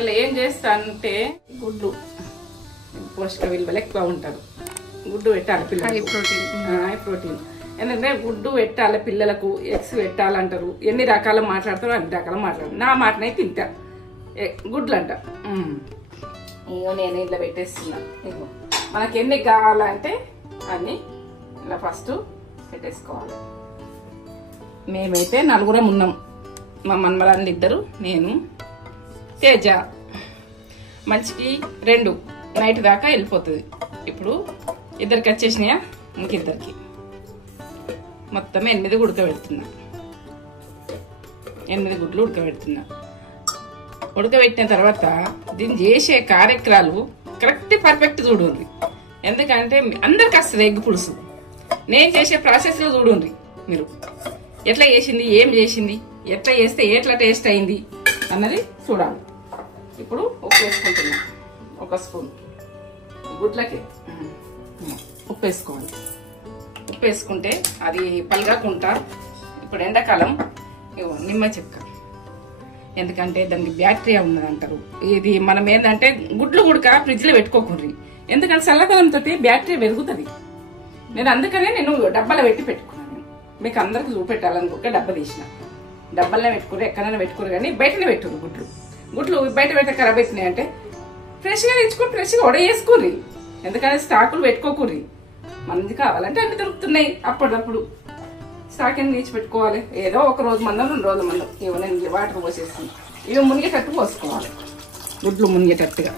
ఇలా ఏం చేస్తా అంటే గుడ్లు పోషక విలువలు ఎక్కువ ఉంటారు. గుడ్డు పెట్టాలి పిల్లలకు, హై ప్రోటీన్. ఎందుకంటే గుడ్డు పెట్టాలి పిల్లలకు, ఎగ్స్ పెట్టాలంటారు. ఎన్ని రకాలు మాట్లాడతారో అన్ని రకాలు మాట్లాడతారు. నా మాటనే తింటా గుడ్లు అంట. ఇగో నేను ఇలా పెట్టేస్తున్నా. ఇగో మనకి ఎన్ని కావాలంటే అన్ని ఇలా ఫస్ట్ పెట్టేసుకోవాలి. మేమైతే నలుగురం ఉన్నాం. మా మనమరాళ్ళు 2, నేను, తేజ. మంచికి 2 నైట్ దాకా వెళ్ళిపోతుంది. ఇప్పుడు 2కి వచ్చేసినాయా, ఇంకిద్దరికి మొత్తం 8 ఉడకబెడుతున్నా. 8 గుడ్లు ఉడకబెడుతున్నా. ఉడకబెట్టిన తర్వాత దీన్ని చేసే కార్యక్రమాలు కరెక్ట్ పర్ఫెక్ట్ చూడండి. ఎందుకంటే అందరికి వస్తుంది ఎగ్ పులుసు. నేను చేసే ప్రాసెస్లో చూడండి మీరు. ఎట్లా చేసింది, ఏం చేసింది, ఎట్లా చేస్తే ఎట్లా టేస్ట్ అయింది అన్నది చూడాలి. ఇప్పుడు ఉప్పు వేసుకుంటున్నా. 1 స్పూన్ గుడ్లకి ఉప్పు వేసుకోవాలి. ఉప్పు వేసుకుంటే అది పలగకుండా. ఇప్పుడు ఎండాకాలం నిమ్మ చెక్క, ఎందుకంటే దానికి బ్యాక్టీరియా ఉన్నదంటారు. ఇది మనం ఏంటంటే గుడ్లు ఉడక ఫ్రిడ్జ్లో పెట్టుకోకూడదు. ఎందుకంటే చల్లదనంతో బ్యాక్టీరియా పెరుగుతుంది. నేను అందుకనే నేను డబ్బాలో పెట్టి పెట్టుకున్నాను. మీకు అందరికి చూపెట్టాలనుకుంటే డబ్బా తీసిన. డబ్బాలనే పెట్టుకోరు, ఎక్కడైనా పెట్టుకోరు, కానీ బయటనే పెట్టుకోరు. గుడ్లు బయట బయట ఖరాబ్ అవుతున్నాయి అంటే ఫ్రెష్గా తెచ్చుకొని ఫ్రెష్గా వేసుకోర్రి. ఎందుకంటే స్టాకులు పెట్టుకోకూర్రి. మనది కావాలంటే అన్ని దొరుకుతున్నాయి. అప్పటిదప్పుడు స్టాక్ అని తీసి పెట్టుకోవాలి. ఏదో 1 రోజు మందం 2 రోజుల మందం. ఇవి నేను వాటర్ పోసేస్తాను. ఇవి మునిగేటట్టు పోసుకోవాలి. గుడ్లు మునిగేటట్టుగా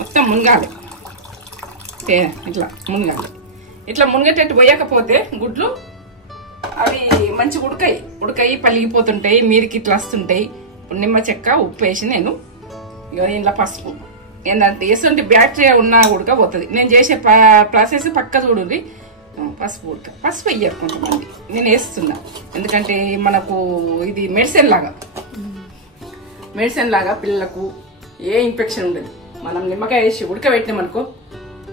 మొత్తం మునగాలి. ఇట్లా మునగాలి. ఇట్లా మునిగేటట్టు పోయకపోతే గుడ్లు అవి మంచి ఉడకాయి పలిగిపోతుంటాయి, మీరికి ఇట్లా వస్తుంటాయి. ఇప్పుడు నిమ్మ చెక్క, ఉప్పు వేసి నేను ఇంట్లో పసుపు. ఏంటంటే ఎటువంటి బ్యాక్టీరియా ఉన్నా ఉడకపోతుంది. నేను చేసే ప్రాసెస్ పక్క చూడండి. పసుపు వేయరు కొంతమంది, నేను వేస్తున్నా. ఎందుకంటే మనకు ఇది మెడిసిన్ లాగా పిల్లలకు ఏ ఇన్ఫెక్షన్ ఉండదు. మనం నిమ్మకాయ వేసి ఉడకబెట్టినామనుకో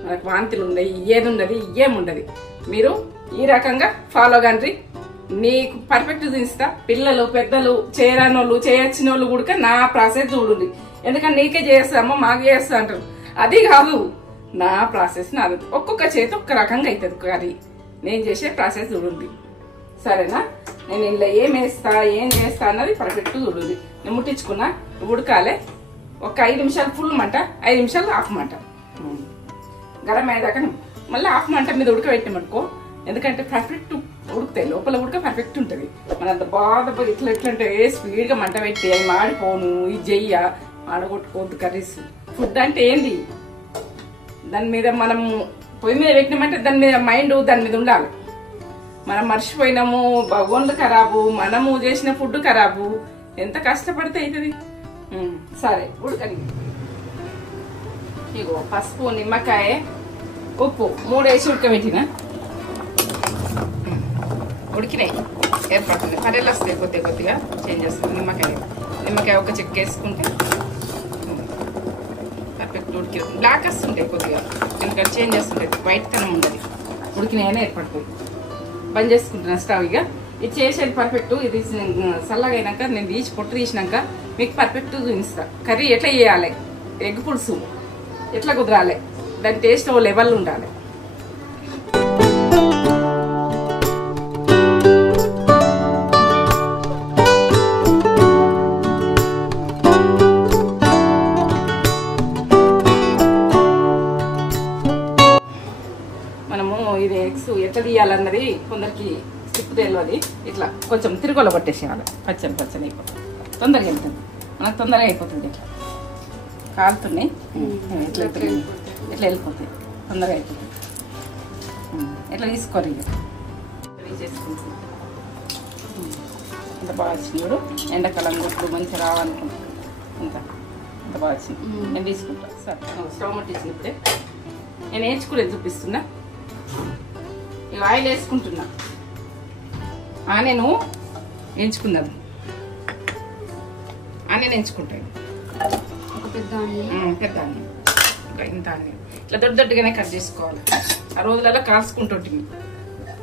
మనకు వాంతులు ఉండదు, ఏది ఉండదు, ఏముండదు. మీరు ఈ రకంగా ఫాలో కండి. నీకు పర్ఫెక్ట్ చూపిస్తా. పిల్లలు, పెద్దలు, చేయరానోళ్ళు, చేయొచ్చిన వాళ్ళు కూడా నా ప్రాసెస్ చూడండి. ఎందుకంటే నీకే చేస్తామో మాకు చేస్తా అంటారు. అది కాదు, నా ప్రాసెస్ నాది. ఒక్కొక్క చేతి ఒక్క రకంగా అవుతుంది కర్రీ. నేను చేసే ప్రాసెస్ చూడండి, సరేనా? నేను ఇలా ఏం వేస్తా, ఏం చేస్తా అన్నది పర్ఫెక్ట్ చూడండి. నేను ముట్టించుకున్నా, ఉడకాలే. ఒక 5 నిమిషాలు ఫుల్ మంట, 5 నిమిషాలు ఆఫ్ మంట. గరం అయ్యేదాకా మళ్ళీ హాఫ్ మంట మీద ఉడకబెట్టామనుకో, ఎందుకంటే పర్ఫెక్ట్ ఉడుకుతాయి, లోపల ఉడక పర్ఫెక్ట్ ఉంటుంది. మన అంత బాధ ఇట్లా ఎట్లంటే స్పీడ్గా మంట పెట్టి అవి మాడిపోను, ఇది చెయ్య మాడగొట్టుకోవద్దు. కర్రీస్ ఫుడ్ అంటే ఏంది, దాని మీద మనం పొయ్యి మీద పెట్టినామంటే దాని మీద మైండ్ దాని మీద ఉండాలి. మనం మర్చిపోయినాము, భగవంతుడు ఖరాబు, మనము చేసిన ఫుడ్ ఖరాబు, ఎంత కష్టపడితే అవుతుంది. సరే ఉడకని. ఇగో పసుపు, నిమ్మకాయ, ఉప్పు 3 వేసి ఉడకబెట్టిన. ఉడికినాయి, ఏర్పడుతుంది. కర్రీలు వస్తాయి కొద్దిగా కొద్దిగా చేంజ్ చేస్తుంది. నిమ్మకాయ ఒక చెక్క వేసుకుంటే పర్ఫెక్ట్ ఉడికి బ్లాక్ వస్తుంటాయి కొద్దిగా, ఎందుకంటే చేంజ్ చేస్తుంటాయి, వైట్ తనం ఉండదు. ఉడికినాయనే ఏర్పడుతుంది. బంద్ చేసుకుంటున్నా స్టవ్. ఇక ఇది చేసేది పర్ఫెక్ట్. ఇది చల్లగా అయినాక నేను పొట్టు తీసినాక మీకు పర్ఫెక్ట్ చూపిస్తా. కర్రీ ఎట్లా చేయాలి, ఎగ్ పులుసు ఎట్లా కుదరాలి, దాని టేస్ట్ ఓ లెవెల్ ఉండాలి. మనము ఇది ఎగ్స్ ఎట్లా తీయాలన్నది కొందరికి స్టిప్ తెలియదు. ఇట్లా కొంచెం తిరుగులో పట్టేసేయాలి. పచ్చని అయిపోతుంది, తొందరగా వెళ్తుంది. మనకు తొందరగా అయిపోతుంది. ఇట్లా కాలుతున్నాయి, ఇట్లా వెళ్ళిపోతాయి, తొందరగా అయిపోతుంది. ఇట్లా తీసుకోరు. ఇక తీసేసుకుంటున్నాం. ఇంత బాగా వచ్చింది. ఇప్పుడు ఎండాకాలం గుడ్లు మంచిగా రావాలనుకుంటా. ఇంత బాగా వచ్చింది. నేను తీసుకుంటాను. సరే స్టవ్ మట్టించింది. ఇప్పుడే నేను వేయించుకునేది చూపిస్తున్నా. ఇక ఆయిల్ వేసుకుంటున్నా. నేను ఎంచుకున్నాను. ఆనియన్ ఎంచుకుంటాను. పెద్ద ఆనియన్ ఇంత ఆనియన్ ఇట్లా దొడ్డగానే కట్ చేసుకోవాలి. ఆ రోజులలో కాల్చుకుంటుంటిమి,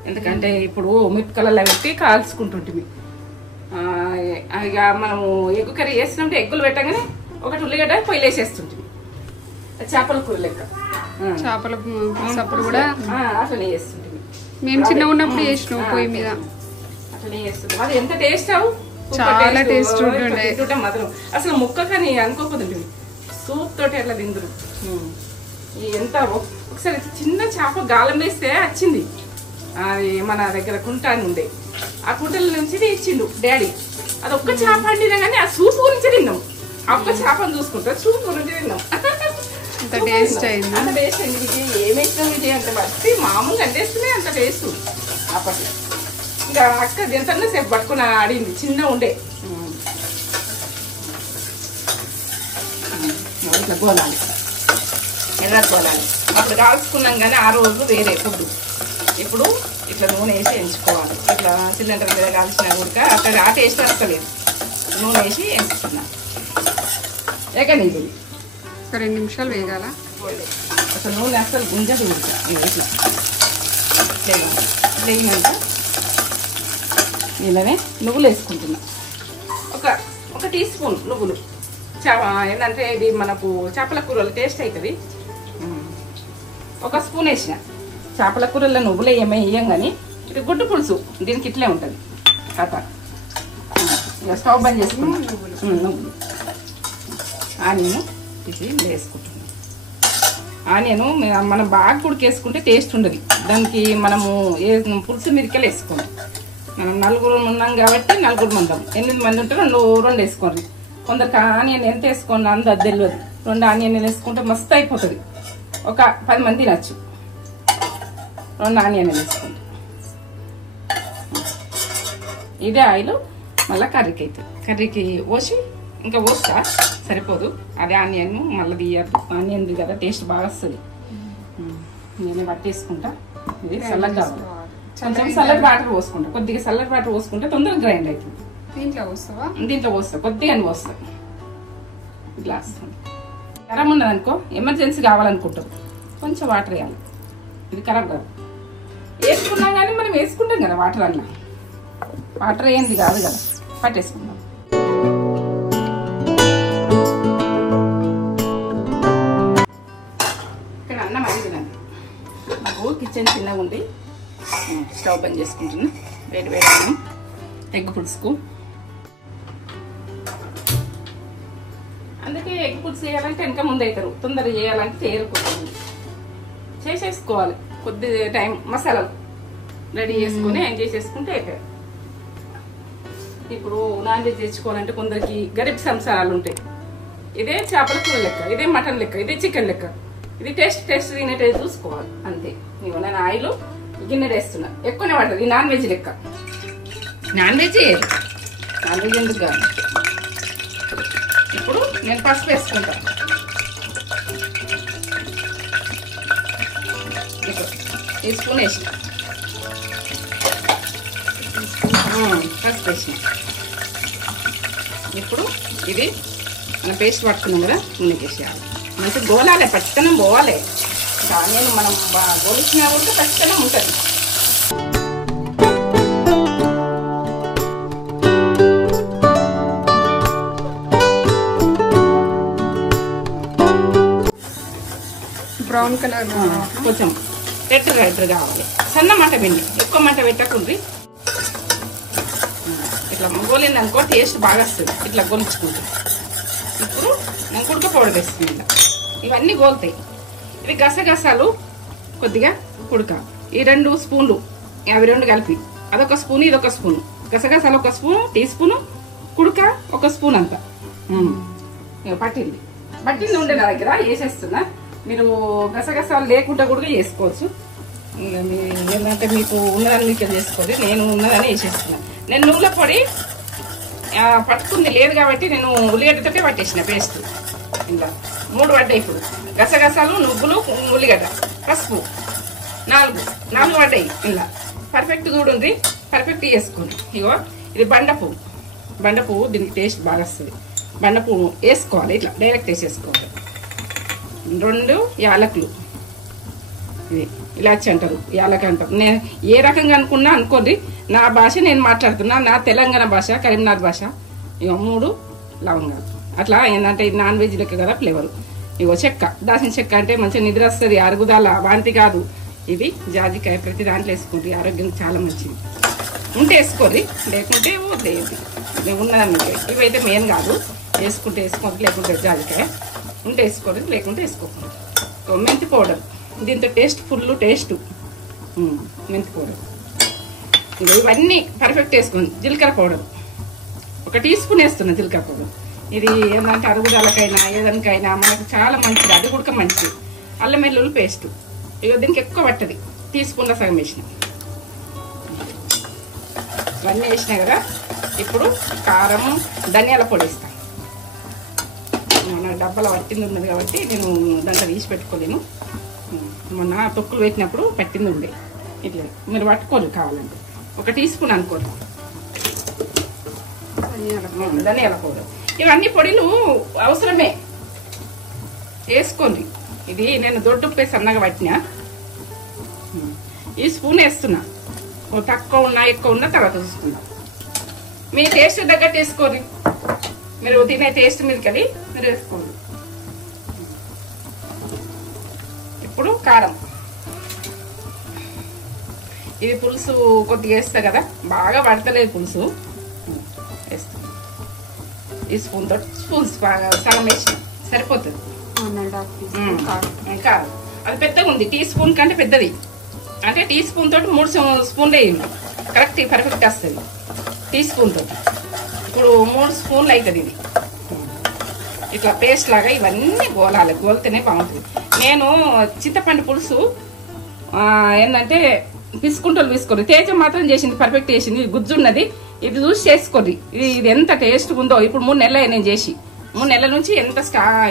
ఎందుకంటే ఇప్పుడు మిరపకాయలలో పెట్టి కాల్చుకుంటుంటిమి. ఇక మనము ఎగ్గు కర్రీ చేసినప్పుడు ఎగ్గులు పెట్టగానే ఒకటి ఉల్లిగడ్డ పొయ్యిలు వేసేస్తుంటిమి. చేపల కూర లెక్క చేపల అప్పుడు కూడా అట్లనే చేస్తుంటిమి. మేము చిన్నగా ఉన్నప్పుడు చేసినాం పొయ్యి మీద. అట్లనే చేస్తుంటాం. అది ఎంత టేస్ట్ అవు, చాలా టేస్ట్ ఉంటుండే మాత్రం. అసలు ముక్క కానీ అనుకోకపోతుంటుంది. సూప్ తోటి అట్లా తిందురు. ఎంత ఒకసారి చిన్న చేప గాలం వేస్తే వచ్చింది. అది మన దగ్గర కుంట అని ఉండే, ఆ కుంటల నుంచి ఇచ్చిండు డాడీ. అది ఒక్క చేప అండినా కానీ ఆ సూప్ గురించి తిన్నాం. ఆ ఒక్క చేపను చూసుకుంటా సూప్ గురించి తిన్నాం. అంత టేస్ట్ అయింది. అంత టేస్ట్ అయింది. ఏమేసినాం విజయ్ అంటే బట్టి మామూలుగా అంటేస్తున్నాయి అంత టేస్ట్ అప్పట్లో. ఇంకా అక్క ఎంత సేపు పట్టుకుని ఆడింది, చిన్న ఉండే. ఇట్లా గోలాలి, ఎర్ర గోలాలి. అప్పుడు కాల్చుకున్నాం కానీ ఆ రోజు వేరే ఫుడ్. ఇప్పుడు ఇట్లా నూనె వేసి ఎంచుకోవాలి. ఇట్లా సిలిండర్ మీద కాల్చిన ఉడక అక్కడ ఆ టేస్ట్ వస్తలేదు. నూనె వేసి ఎంచుకున్నాం. ఎగనిది 2 నిమిషాలు వేగాల. అసలు నూనె అసలు గుంజదు. వేసి వేయమంట నీళ్ళనే నువ్వులు వేసుకుంటున్నా. ఒక టీ స్పూన్ నువ్వులు. ఏంటంటే ఇది మనకు చేపల కూరలో టేస్ట్ అవుతుంది. 1 స్పూన్ వేసిన. చేపల కూరలో నువ్వులు వేయం కానీ ఇది గుడ్డు పులుసు దీనికి ఇట్లే ఉంటుంది కథ. ఇక స్టవ్ బంద్ చేసుకున్నా. నువ్వులు ఆనియన్ ఇది వేసుకుంటున్నాం. ఆనియన్ మనం బాగా ఉడికేసుకుంటే టేస్ట్ ఉండదు. దానికి మనము పులుసు మిరికలు వేసుకోండి. మనం 4 ఉన్నాం కాబట్టి 4 మందం. 8 మంది ఉంటే 2 వేసుకోండి. కొందరికి ఆనియన్ ఎంత వేసుకోండి అంత తెలియదు. 2 ఆనియన్ వేసుకుంటే మస్తు అయిపోతుంది. ఒక 10 మంది తినచ్చు. 2 ఆనియన్ వేసుకోండి. ఇదే ఆయిల్ మళ్ళీ కర్రీకి అవుతుంది. కర్రీకి పోసి ఇంకా పోస్తా సరిపోదు. అదే ఆనియన్ మళ్ళీ తీయద్దు. ఆనియన్ కదా టేస్ట్ బాగా వస్తుంది. నేనే పట్టేసుకుంటా. ఇది చల్లగా కావాలి. కొంచెం చల్లటి వాటర్ పోసుకుంటా. కొద్దిగా చల్లటి వాటర్ పోసుకుంటే తొందరగా గ్రైండ్ అవుతుంది. దీంట్లో పోస్తా కొద్దిగా పోస్తా. గ్లాస్ ఖరాబ్ ఉన్నది అనుకో, ఎమర్జెన్సీ కావాలనుకుంటాం కొంచెం వాటర్ వేయాలి. ఇది ఖరాబ్ కాదు. వేసుకున్నాం కానీ మనం వేసుకుంటాం కదా వాటర్ అన్న. వాటర్ వేయండి కాదు కదా, పట్టేసుకుందాం. ఇక్కడ అన్నం అడిగినండి. నాకు కిచెన్ చిన్నగా ఉంది. స్టవ్ బంద్ చేసుకుంటున్నా. వేడి అన్నం ఎగ్ పులుసుకు. అందుకే ఎగ్ పులుసు చేయాలంటే వెనక ముందు అవుతారు. తొందరగా చేయాలంటే చేయరుకుంటుంది. చేసేసుకోవాలి. కొద్ది టైం మసాలాలు రెడీ చేసుకుని ఏం చేసేసుకుంటే అయిపోయాయి. ఇప్పుడు నాన్ వెజ్ తెచ్చుకోవాలంటే కొందరికి గరీబ్ సంసారాలు ఉంటాయి. ఇదే చేపల కూర లెక్క, ఇదే మటన్ లెక్క, ఇదే చికెన్ లెక్క. ఇది టేస్ట్ తినేటది చూసుకోవాలి అంతే. నేను ఆయిల్ గిన్నె వేస్తున్నా, ఎక్కువనే పడుతుంది. నాన్ వెజ్ లెక్క. నాన్ వెజ్ ఎందుకు కాదు. ఇప్పుడు నేను పసుపు వేసుకుంటాను. ఈ స్పూన్ వేసిన, పసుపు వేసిన. ఇప్పుడు ఇది మనం పేస్ట్ పట్టుకున్నాం కదా, నూనెకి వేసేయాలి. మంచిగా గోలాలి, పచ్చితనం పోవాలి. నేను మనం గోలిచ్చినా కూడా పచ్చితనం ఉంటుంది. బ్రౌన్ కలర్ కొంచెం రెడ్ కావాలి. సన్న మంట పిండి, ఎక్కువ మంట పెట్టకుండ్రి. ఇట్లా గోలింది అనుకో టేస్ట్ బాగా వస్తుంది. ఇట్లా గొలుచుకుంటుంది. ఇప్పుడు నేను కుడక పౌడర్ వేస్తుంది. ఇవన్నీ గోలుతాయి. ఇది గసగసాలు కొద్దిగా కుడక, ఈ 2 స్పూన్లు, అవి 2 కలిపి, అదొక స్పూన్, ఇదొక స్పూన్. గసగసాలు 1 స్పూన్, టీ స్పూన్, కుడక 1 స్పూన్ అంతా పట్టింది ఉండే నా దగ్గర వేసేస్తున్నా. మీరు గసగసాలు లేకుండా కూడా చేసుకోవచ్చు. ఏంటంటే మీకు ఉన్నదాన్ని మీకు చేసుకోండి. నేను ఉన్నదాన్ని వేసేస్తున్నా. నేను నువ్వుల పొడి పట్టుకుంది లేదు కాబట్టి నేను ఉల్లిగడ్డతోటే పట్టేసిన పేస్ట్. ఇలా 3 పడ్డాయి. ఇప్పుడు గసగసాలు, నువ్వులు, ఉల్లిగడ్డ, పసుపు 4 పడ్డాయి. ఇలా పర్ఫెక్ట్ చూడండి, పర్ఫెక్ట్ చేసుకోండి. ఇగో ఇది బండ పువ్వు, దీనికి టేస్ట్ బాగా వస్తుంది. బండ పువ్వు వేసుకోవాలి, ఇట్లా డైరెక్ట్ వేసేసుకోవాలి. 2 యాలకులు, ఇది ఇలాచి అంటారు, యాలక అంటారు. నేను ఏ రకంగా అనుకున్నా అనుకోండి. నా భాష నేను మాట్లాడుతున్నా, నా తెలంగాణ భాష, కరీంనగర్ భాష. ఇక 3 లవంగాలు. అట్లా ఏంటంటే ఇది నాన్ వెజ్ లెక్క కదా ఫ్లేవర్. ఇగో చెక్క, దాసిన చెక్క అంటే మంచిగా నిద్ర వస్తుంది, అరుగుదల, వాంతి కాదు. ఇది జాజికాయ ప్రతి దాంట్లో వేసుకోండి, ఆరోగ్యానికి చాలా మంచిది. ఉంటే వేసుకోండి, లేకుంటే వదిలేయండి. ఉన్నదన్నమాట. ఇవైతే మెయిన్ కాదు, వేసుకుంటే వేసుకోండి, లేకుంటే జాజికాయ ఉంటే వేసుకోండి, లేకుంటే వేసుకోకండి. మెంతి పౌడర్, దీంతో టేస్ట్ ఫుల్ టేస్ట్. మెంతి పౌడర్ ఇవన్నీ పర్ఫెక్ట్ వేసుకోండి. జీలకర్ర పౌడర్ 1 టీ స్పూన్ వేస్తున్నా. జీలకర్ర పౌడర్ ఇది ఏంటంటే అరుగుదలకైనా ఏదానికైనా మనకు చాలా మంచిది. అది కూడా మంచిది. అల్లం వెల్లుల్లి పేస్ట్, ఇక దీనికి ఎక్కువ పట్టది. టీ స్పూన్లో సగం వేసిన. ఇవన్నీ వేసినా కదా. ఇప్పుడు కారం, ధనియాల పొడి వేస్తాను. మన డబ్బాలో పట్టింది ఉన్నది కాబట్టి నేను దాంట్లో తీసి పెట్టుకోలేను. మొన్న తొక్కులు పెట్టినప్పుడు పట్టింది ఉండే. ఇట్లా మీరు పట్టుకోరు కావాలంటే 1 టీ స్పూన్ అనుకోరు ధనియాల పౌడర్. ఇవన్నీ పొడిలు అవసరమే, వేసుకోండి. ఇది నేను దొడ్డుప్పే సన్నగా పట్టినా. ఈ స్పూన్ వేస్తున్నా. తక్కువ ఉన్నా ఎక్కువ ఉన్నా తర్వాత చూసుకుందాం. మీ టేస్ట్ తగ్గట్టు వేసుకోండి. మీరు తినే టేస్ట్ మీదకి అది మీరు వేసుకోండి. ఇప్పుడు కారం, ఇది పులుసు కొద్దిగా వేస్తా కదా, బాగా పడతలేదు పులుసు. వేస్తాం ఈ స్పూన్తో, స్పూన్స్ బాగా సగం వేసి సరిపోతుంది. కారం అది పెద్దగా ఉంది, టీ స్పూన్ కంటే పెద్దది. అంటే టీ స్పూన్ తోటి 3 స్పూన్లు వేయండి, కరెక్ట్ పర్ఫెక్ట్ వస్తుంది టీ స్పూన్ తోటి. ఇప్పుడు 3 స్పూన్లు అవుతుంది ఇది. ఇట్లా పేస్ట్ లాగా ఇవన్నీ గోలాలి, గోలితేనే బాగుంటుంది. నేను చింతపండు పులుసు ఏంటంటే పిసుకుంటలు తీసుకోండి. తేజ మాత్రం చేసింది, పర్ఫెక్ట్ చేసింది. గుజ్జు ఉన్నది, ఇది చూసి చేసుకోండి. ఇది ఎంత టేస్ట్ ఉందో. ఇప్పుడు 3 నెలలు నేను చేసి, 3 నెలల నుంచి ఎంత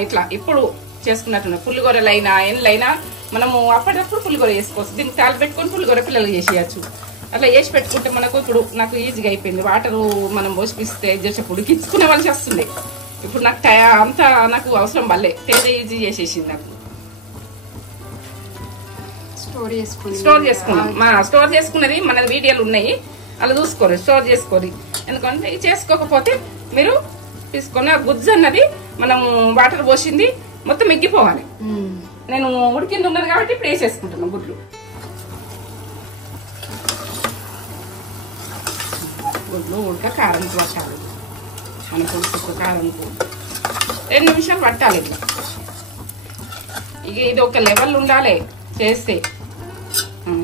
ఇట్లా ఇప్పుడు చేసుకున్నట్టున్నా. పులిగొరలైనా ఎండ్లైనా మనము అప్పటికప్పుడు పులిగొర చేసుకోవచ్చు. దీనికి తాలు పెట్టుకొని పులిగొర పిల్లలు చేసేయచ్చు. అట్లా చేసి పెట్టుకుంటే మనకు ఇప్పుడు నాకు ఈజీగా అయిపోయింది. వాటరు మనం పోసిపిస్తే జస్ట్ ఉడికించుకునే వాళ్ళకి వస్తుంది. ఇప్పుడు నాకు అంతా నాకు అవసరం వల్లే తేజ ఈజీ చేసేసింది. నాకు స్టోర్ చేసుకున్నది మన వీడియోలు ఉన్నాయి, అలా చూసుకోరు. స్టోర్ చేసుకోరు. ఎందుకంటే చేసుకోకపోతే మీరు తీసుకొని గుజ్జు అన్నది మనం వాటర్ పోసింది మొత్తం ఎగ్గిపోవాలి. నేను ఉడికింది ఉన్నది కాబట్టి ఇప్పుడు వేసేసుకుంటున్నాను గుడ్లు. గుడ్లు ఉడక కారంకు పట్టాలి. మన పులుసు కారంకు 2 నిమిషాలు పట్టాలి ఇట్లా. ఇక ఇది ఒక లెవెల్ ఉండాలి చేస్తే.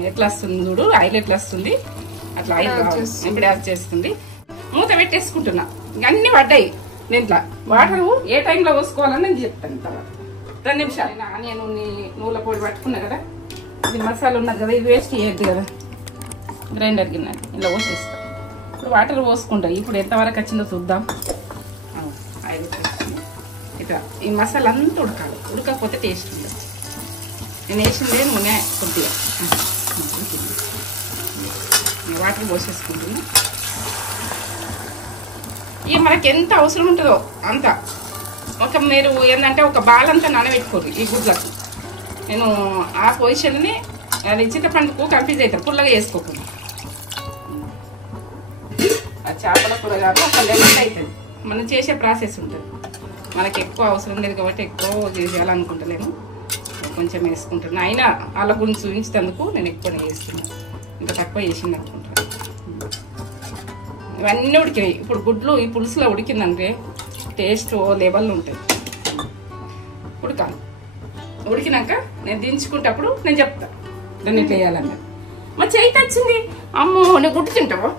ఎట్లా వస్తుంది చూడు, ఆయిల్ ఎట్లా వస్తుంది అట్లా ఆయిల్ ఇప్పుడు యాడ్ చేస్తుంది. మూత పెట్టేసుకుంటున్నా. అన్ని పడ్డాయి దీంట్లో. వాటర్ ఏ టైంలో పోసుకోవాలని నేను చెప్తాను తర్వాత. 2 నిమిషాలు. ఆనియన్ నూనె పొడి పట్టుకున్నా కదా, ఇది మసాలా ఉన్నది కదా, ఇది వేస్ట్ చేయొద్దు కదా. గ్రైండర్ గిన్నె ఇలా పోసేస్తాం. ఇప్పుడు వాటర్ పోసుకుంటా. ఇప్పుడు ఎంతవరకు వచ్చిందో చూద్దాం. ఆయిల్ ఇట్లా ఈ మసాలా అంతా ఉడకాలి. ఉడకపోతే టేస్ట్ ఉండదు. నేను వేసిందే నూనె కొద్దిగా వాటర్ పోసేసుకుంటున్నా. ఇక మనకి ఎంత అవసరం ఉంటుందో అంత. మీరు ఏంటంటే ఒక బాల్ అంతా నానబెట్టుకోరు ఈ గుడ్లకు. నేను ఆ పొజిషన్ని అది చింతపండుకు కన్ఫ్యూజ్ అవుతాను, పుల్లగా వేసుకోకుండా. ఆ చేపల కూర కాదు, ఒక లెమన్ అవుతుంది. మనం చేసే ప్రాసెస్ ఉంటుంది. మనకి ఎక్కువ అవసరం లేదు కాబట్టి ఎక్కువ చేయాలనుకుంటలేను, కొంచెం వేసుకుంటున్నాను. అయినా వాళ్ళ గురించి చూపించేందుకు నేను ఎక్కువనే వేస్తున్నాను. ఇంకా తక్కువ చేసింది అనుకుంటాను. ఇవన్నీ ఉడికినాయి. ఇప్పుడు గుడ్లు ఈ పులుసులో ఉడికిందంటే టేస్ట్ లెవెల్ ఉంటుంది. ఉడకాలి. ఉడికినాక నేను దించుకుంటప్పుడు నేను చెప్తా దాన్ని ఇట్లా వేయాలన్నా. మా చేయి వచ్చింది. అమ్మో నేను గుడ్డు తింటావా?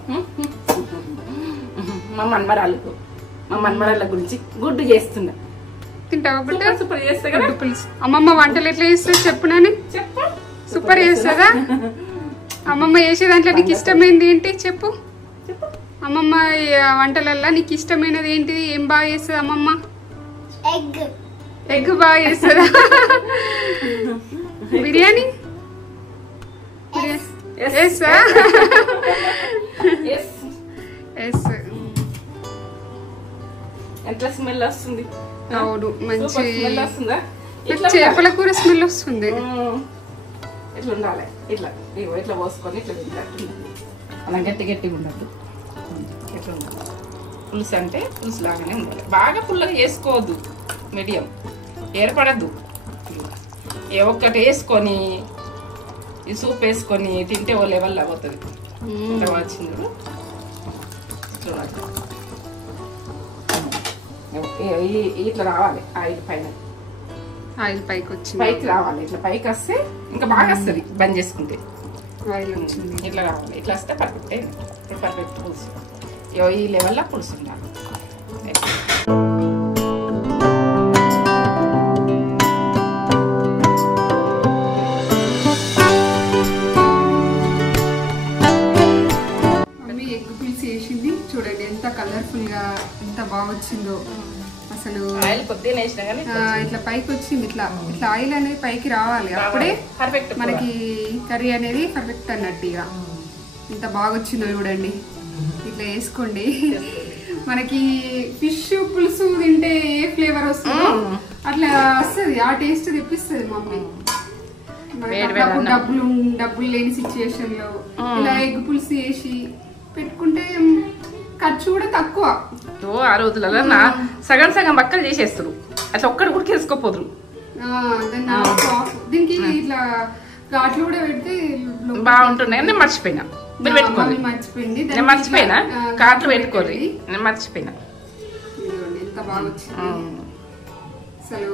మా మన్మరాళ్ళ గురించి గుడ్డు చేస్తున్నా. తింటావా గుడ్డు? సూపర్ చేస్తా కదా పులుసు. అమ్మమ్మ వంటలు ఎట్లా చేస్తుంది చెప్పు నాని. చెప్పు. సూపర్ చేస్తుందా అమ్మమ్మ? చేసే దాంట్లో నీకు ఇష్టమైనది ఏంటి చెప్పు. అమ్మమ్మ వంటలల్లో నీకు ఇష్టమైనది ఏంటిది? ఏం బాగా చేస్తుంది అమ్మమ్మ? ఎగ్ బాగా చేస్తుందా? బిర్యానీ ఎంత స్మెల్ వస్తుంది. అవును, మంచి స్మెల్ వస్తుందా? చేపల కూర స్మెల్ వస్తుంది. ఇట్లా ఉండాలి. ఇట్లా ఇట్లా పోసుకొని ఇట్లా తింటారు. అలా గట్టిగా ఉండద్దు. ఇట్లా ఉండాలి. పులుసు అంటే పులుసు లాగానే ఉండాలి. బాగా పుల్లగా చేసుకోవద్దు, మీడియం. ఏర్పడద్దు. ఏ ఒక్కటి వేసుకొని ఈ సూప్ వేసుకొని తింటే ఓ లెవెల్ అవుతుంది. వచ్చింది ఇట్లా రావాలి. ఆయిల్ పైన ఆయిల్ పైకి వచ్చింది, పైకి రావాలి. ఇట్లా పైకి వస్తే ఇంకా బాగా వస్తుంది. బంద్ చేసుకుంటే ఆయిల్ వచ్చింది. ఇట్లా రావాలి. ఇట్లా వస్తే పర్ఫెక్ట్. ఇప్పుడు పర్ఫెక్ట్ పులుసు. ఈ లెవెల్లో పులుసు ఉండాలి. మమ్మీ ఎగ్ పులుసు వేసింది చూడండి, ఎంత కలర్ఫుల్ గా ఎంత బాగా వచ్చిందో అసలు. ఆయిల్ కొద్దిగా వేసినా కానీ ఇట్లా పైకి వచ్చింది. ఇట్లా ఇట్లా ఆయిల్ అనేది పైకి రావాలి. అప్పుడే పర్ఫెక్ట్ మనకి కర్రీ అనేది పర్ఫెక్ట్ అన్నట్టు. ఇక ఎంత బాగా వచ్చిందో చూడండి. ఇట్లా వేసుకోండి. మనకి ఫిష్ పులుసు తింటే ఏ ఫ్లేవర్ వస్తుందో అట్లా వస్తుంది. ఆ టేస్ట్ తెప్పిస్తుంది మమ్మీ. డబ్బులు లేని సిచ్యుయేషన్ లో ఇలా ఎగ్ పులుసు వేసి పెట్టుకుంటే ఖర్చు కూడా తక్కువ. ఆ రోజులలో సగం సగం బక్కలు చేసేస్తారు. అట్లా ఒక్కటి కూడా వేసుకోపోదురు. దీనికి ఇట్లా ఘాట్లు కూడా పెడితే బాగుంటున్నాయి. నేను మర్చిపోయినా. మర్చిపోయింది. నేను మర్చిపోయినా. కాట్లు పెట్టుకోరు. నేను మర్చిపోయినా. ఎంత బాగా వచ్చింది అసలు.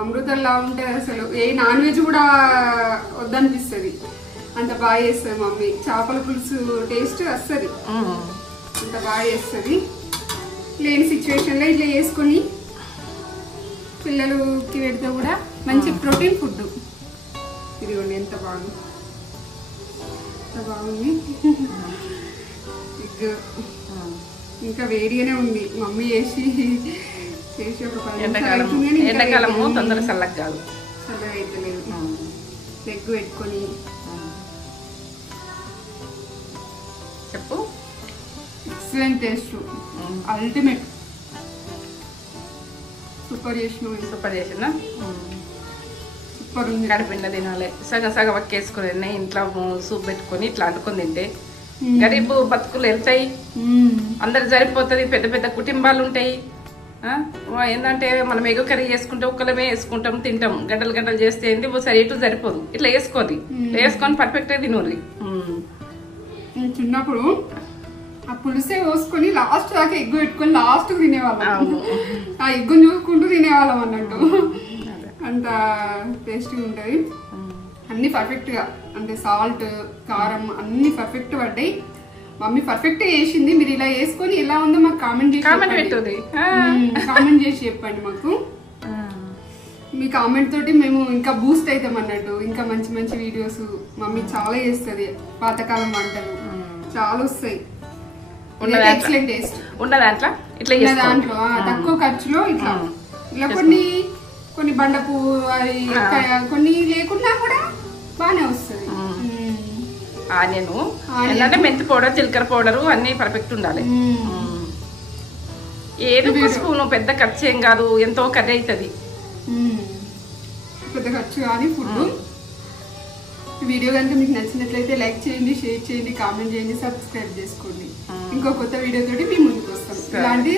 అమృతంలా ఉంటది అసలు. ఏ నాన్ వెజ్ కూడా వద్దనిపిస్తుంది. అంత బాగా చేస్తుంది మమ్మీ. చేపల పులుసు టేస్ట్ వస్తుంది. అంత బాగా చేస్తుంది. లేని సిచ్యువేషన్ లో ఇట్లా చేసుకొని పిల్లలకి పెడితే కూడా మంచి ప్రోటీన్ ఫుడ్. ఇదిగోండి ఎంత బాగుంది, ఎంత బాగుంది. ఇంకా వేడిగానే ఉంది. మమ్మీ చేసి ఒక 10 ఎండాకాలము తొందరగా చల్లగా కాదు, చల్లగా అయితే లేదు. ఎగ్ పెట్టుకొని చెప్పు. Excellent taste, ultimate. సూపర్ చేసిన. సూపర్ చేసిన. సూపర్ ఉంది. కడిపిండ తినాలి. సగం సగం వక్కేసుకుని ఇంట్లో సూప్ పెట్టుకొని ఇట్లా అంటుకొని తింటే గరీబు బతుకులు వెళ్తాయి. అందరు సరిపోతుంది. పెద్ద పెద్ద కుటుంబాలు ఉంటాయి. ఏంటంటే మనం ఎగ్ కర్రీ చేసుకుంటే ఒక్కలమే వేసుకుంటాం, తింటాం. గంటలు గంటలు చేస్తే ఏంటి సరి ఇటు సరిపోదు. ఇట్లా వేసుకోది. వేసుకొని పర్ఫెక్ట్ గా తినోరి. చిన్నప్పుడు ఆ పులుసే పోసుకొని లాస్ట్ దాకా ఎగ్గు పెట్టుకొని లాస్ట్ తినేవాళ్ళం. ఆ ఎగ్గును చూసుకుంటూ తినేవాళ్ళం అన్నట్టు. అంత టేస్టీగా ఉంటది. అన్ని పర్ఫెక్ట్ గా, అంటే సాల్ట్ కారం అన్ని పర్ఫెక్ట్ పడ్డాయి. మమ్మీ పర్ఫెక్ట్ చేసింది. మీరు ఇలా వేసుకొని ఎలా ఉందో మాకు కామెంట్ చేసి చెప్పండి మాకు. మీ కామెంట్ తోటి మేము ఇంకా బూస్ట్ అవుతాం అన్నట్టు. ఇంకా మంచి మంచి వీడియోస్ మమ్మీ చాలా చేస్తుంది. పాతకాలం వంటలు చాలా వస్తాయి. ఎక్సలెంట్ టేస్ట్ ఉన్న దాంట్లో తక్కువ ఖర్చులో ఇట్లా కొన్ని బండపు కొన్ని లేకున్నా కూడా బానే వస్తుంది. ఆనియన్ ఏంటంటే మెంతి పౌడర్, జీలకర్ర పౌడర్ అన్ని పర్ఫెక్ట్ ఉండాలి. ఏదో స్పూన్ పెద్ద ఖర్చు ఏం కాదు, ఎంతో కర్రీ అవుతుంది. పెద్ద ఖర్చు కానీ ఫుడ్. వీడియో కనుక మీకు నచ్చినట్లయితే లైక్ చేయండి, షేర్ చేయండి, కామెంట్ చేయండి, సబ్స్క్రైబ్ చేసుకోండి. ఇంకో కొత్త వీడియో తోటి మీ ముందుకు వస్తాం. ఇలాంటి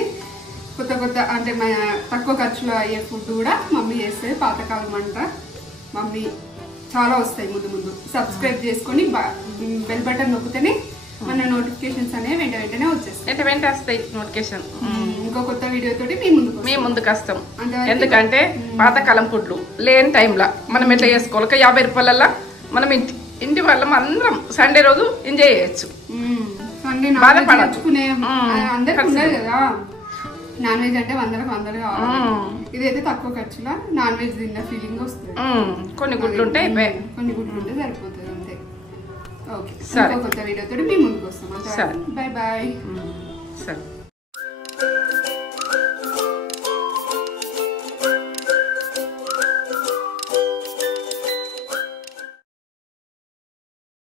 కొత్త అంటే మన తక్కువ ఖర్చులో అయ్యే ఫుడ్ కూడా మమ్మీ చేస్తుంది. పాతకాలం వంట మమ్మీ చాలా వస్తాయి ముందు. సబ్స్క్రైబ్ చేసుకొని బెల్ బటన్ నొక్కితేనే మన నోటిఫికేషన్స్ అనేవి వెంటనే వచ్చేస్తాయి. నోటిఫికేషన్ ఇంకో కొత్త వీడియో తోటి మీ ముందుకు వస్తాం. ఎందుకంటే పాతకాలం ఫుడ్లు లేని టైంలో మనం ఎట్లా చేసుకోవాలి. 50 రూపాయల మనం ఇంటి వల్ల అందరం సండే రోజు ఎంజాయ్ చేయొచ్చు. బాధపడచ్చుకునే అందరికి ఉండదు కదా. నాన్ వెజ్ అంటే అందరు కావాలి. ఇదైతే తక్కువ ఖర్చులో నాన్ వెజ్ తిన్న ఫీలింగ్ వస్తుంది. కొన్ని గుడ్లు ఉంటే సరిపోతుంది అంతే. ఓకే, కొత్త వీడియోతో మీ ముందుకు వస్తాం. Bye bye.